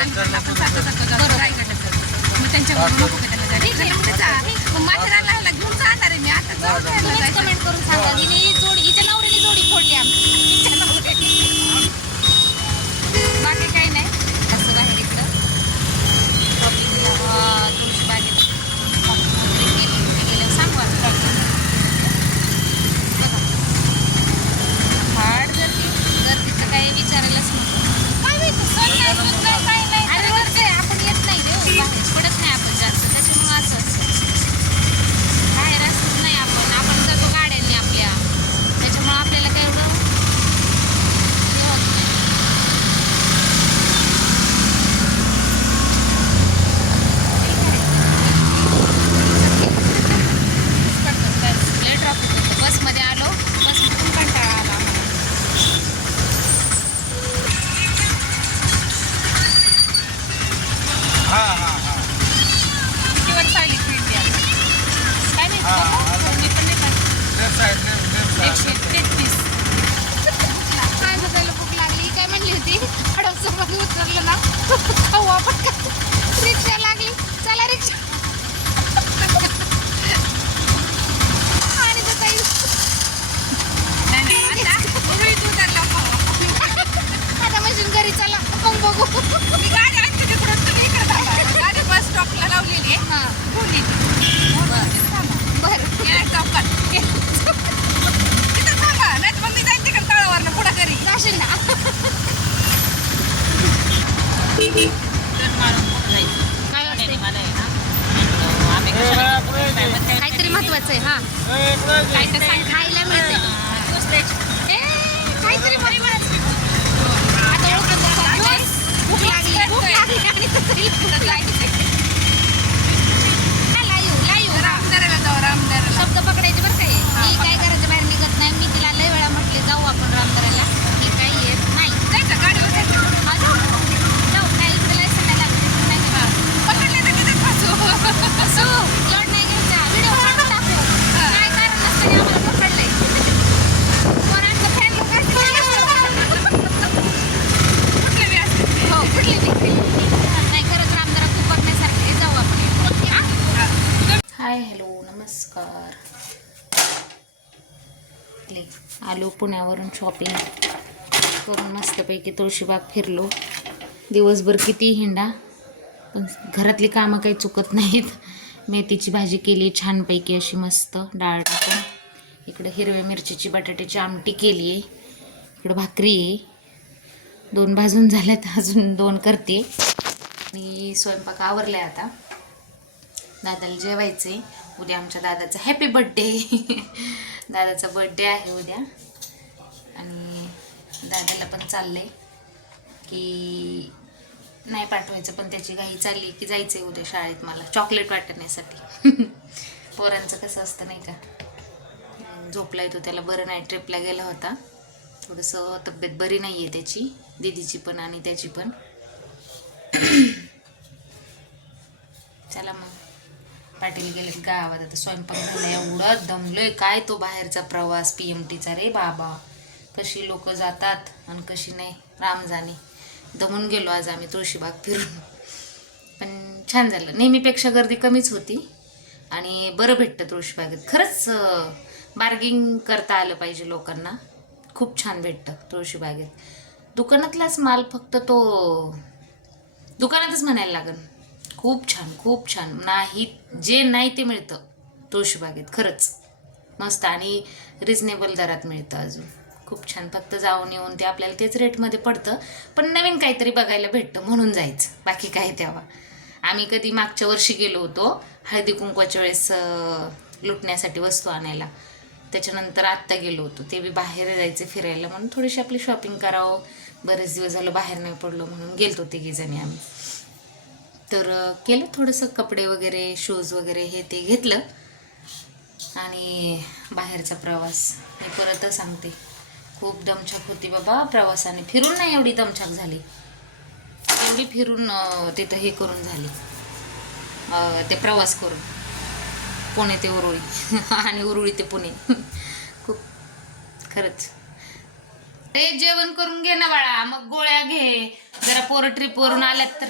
रामगडला पण सारखं जातो रायगडला. मग त्यांच्यावर नको का त्यांना जायचं. मग माथेरानला घेऊन जाणार आहे मी आता. जाऊ कमेंट करून सांगा हिने जोडी हिच्या नवऱ्याने जोडी फोडली आमची. हिच्या नवऱ्याने. बाकी काही नाही असं बाहेर इकडं शॉपिंगला तुळशी बागेत गेलं सांगू आता. फाड गर्दीचं काही विचारायलाच काय माहिती. सण नाही होत नाही काही नाही. आणि वरचे आपण येत नाही रे बाहेर पडत नाही आपण जास्त. त्याच्यामुळं असं बाहेर असत नाही आपण जातो गाड्यांनी आपल्या. त्याच्यामुळं आपल्याला काय एवढं हे होत नाही. लय ट्रॉफिक होतं. बसमध्ये आलो बसमधून कंटाळा आला आम्हाला. किती वर सायली फिरली आता काय माहिती. मी पण नाही पाहिजे. 133 काय बघायला भूक लागली. काय म्हणली होती हडपसोबत उतरलं ना खाऊ आपण. रिक्षा लागली चला रिक्षा. आणि तर आता मशीन घरी चला मग बघू. मी गाडी आणते तिकडून तुम्ही इकडे थांबा. गाडी बस स्टॉपला लावलेली आहे. हां पुणे बरं या चौकात तिथं थांबा. नाही तर मग मी जाईन तिकडे तळावरनं पुढं घरी जाशील ना. काय असते काहीतरी महत्वाचं आहे. हा काहीतरी खायला मिळते. काहीतरी आता भूक लागली आणि रामदऱ्याला जाऊ. रामदऱ्याला शब्द पकडायचे बरं काय. मी काय घराच्या बाहेर निघत नाही. मी तिला लय वेळा म्हटले जाऊ आपण रामदऱ्याला. मी काही येत नाही. जायचं गाडीवर जायचं. हा जाऊ काय इकडे लायसन नाही लागत. नाही पकडले तर तिथे फसू. असो लढ नाही घ्यायचा. व्हिडिओ काढून टाकू. काय कारण नसतं आम्हाला पकडलंय. पोरांचं फॅन लोक कुठले बी असते ते. हो कुठले नाही खरंच रामदरा खूप बघण्यासारखे. जाऊ आपण. हाय हॅलो नमस्कार. आलो पुण्यावरून शॉपिंग करून मस्तपैकी तुळशीबाग फिरलो. दिवसभर किती हिंडा पण घरातली कामं काही चुकत नाहीत. मेथीची भाजी केली छानपैकी अशी मस्त डाळ टाकून. इकडे हिरव्या मिरचीची बटाट्याची आमटी केली आहे. इकडं भाकरी आहे. 2 भाजून झाल्यात अजून 2 करते. आणि स्वयंपाक आवरला आहे आता. दादाला जेवायचं आहे. उद्या आमच्या दादाचा हॅपी बड्डे. दादाचा बड्डे आहे उद्या. आणि दादाला पण चाललं आहे की नाही पाठवायचं पण त्याची घाई चालली की जायचं आहे उद्या शाळेत मला चॉकलेट वाटण्यासाठी. पोरांचं कसं असतं नाही का. झोपला येतो त्याला बरं नाही. ट्रिपला गेला होता. थोडंसं तब्येत बरी नाही आहे त्याची दीदीची पण आणि त्याची पण. चला मग पाटील गेले गावात. आता स्वयंपाक झाला. एवढं दमलोय काय तो बाहेरचा प्रवास PMTचा रे बाबा. कशी लोक जातात आणि कशी नाही राम जाणे. दमून गेलो आज आम्ही तुळशीबाग फिरून. पण छान झालं. नेहमीपेक्षा गर्दी कमीच होती आणि बरं भेटतं तुळशीबागेत. खरंच बार्गिंग करता आलं पाहिजे लोकांना. खूप छान भेटतं तुळशीबागेत. दुकानातलाच माल फक्त तो दुकानातच म्हणायला लागेल. खूप छान खूप छान. नाही जे नाही ते मिळतं तुळशीबागेत खरंच मस्त. आणि रिजनेबल दरात मिळतं अजून. खूप छान. फक्त जाऊन येऊन ते आपल्याला तेच रेटमध्ये पडतं पण नवीन काहीतरी बघायला भेटतं म्हणून जायचं. बाकी काय. तेव्हा आम्ही कधी मागच्या वर्षी गेलो होतो हळदी कुंकवाच्या वेळेस लुटण्यासाठी वस्तू आणायला. त्याच्यानंतर आत्ता गेलो होतो ते बी बाहेर जायचं फिरायला म्हणून थोडीशी आपली शॉपिंग करावं. बरेच दिवस झालं बाहेर नाही पडलो म्हणून गेलतो 3 जणी आम्ही. तर केलं थोडंसं कपडे वगैरे शूज वगैरे हे ते घेतलं. आणि बाहेरचा प्रवास मी परत सांगते खूप दमछाक होती बाबा प्रवासाने. फिरून नाही एवढी दमछाक झाली. एवढी फिरून तिथं हे करून झाली ते प्रवास करून. पुणे ते उरुळी आणि उरुळी ते पुणे. खूप खरंच ते जेवण करून घे ना बाळा, मग गोळ्या घे. जरा पोरं ट्रिपवरून आल्यात तर.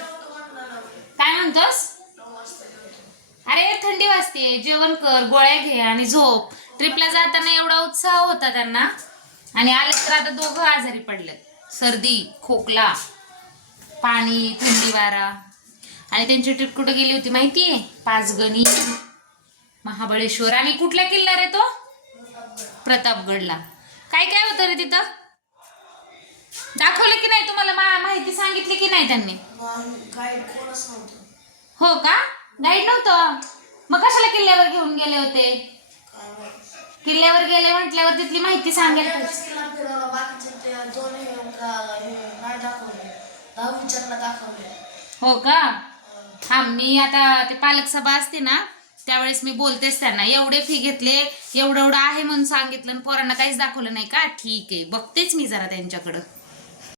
काय म्हणतोस? अरे थंडी वाजते, जेवण कर, गोळ्या घे आणि झोप. ट्रिपला जाताना एवढा उत्साह होता त्यांना आणि आले तर आता दोघं आजारी पडलेत. सर्दी, खोकला, पाणी, थंडी वारा. आणि त्यांची ट्रिप कुठे गेली होती माहितीये? पाचगणी, महाबळेश्वर आणि कुठल्या किल्ला रे तो? प्रतापगडला. काय काय होतं रे तिथं? दाखवलं की नाही तुम्हाला? माहिती सांगितली की नाही त्यांनी? हो का? गाईड नव्हतं? मग कशाला किल्ल्यावर घेऊन गेले होते? किल्ल्यावर गेले म्हटल्यावर तिथली माहिती सांगायला पाहिजे. हो का? हा, मी आता ते पालक सभा असते ना त्यावेळेस मी बोलतेच त्यांना, एवढे फी घेतले, एवढं एवढं आहे म्हणून सांगितलं, पोरांना काहीच दाखवलं नाही का? ठीक आहे, बघतेच मी जरा त्यांच्याकडं.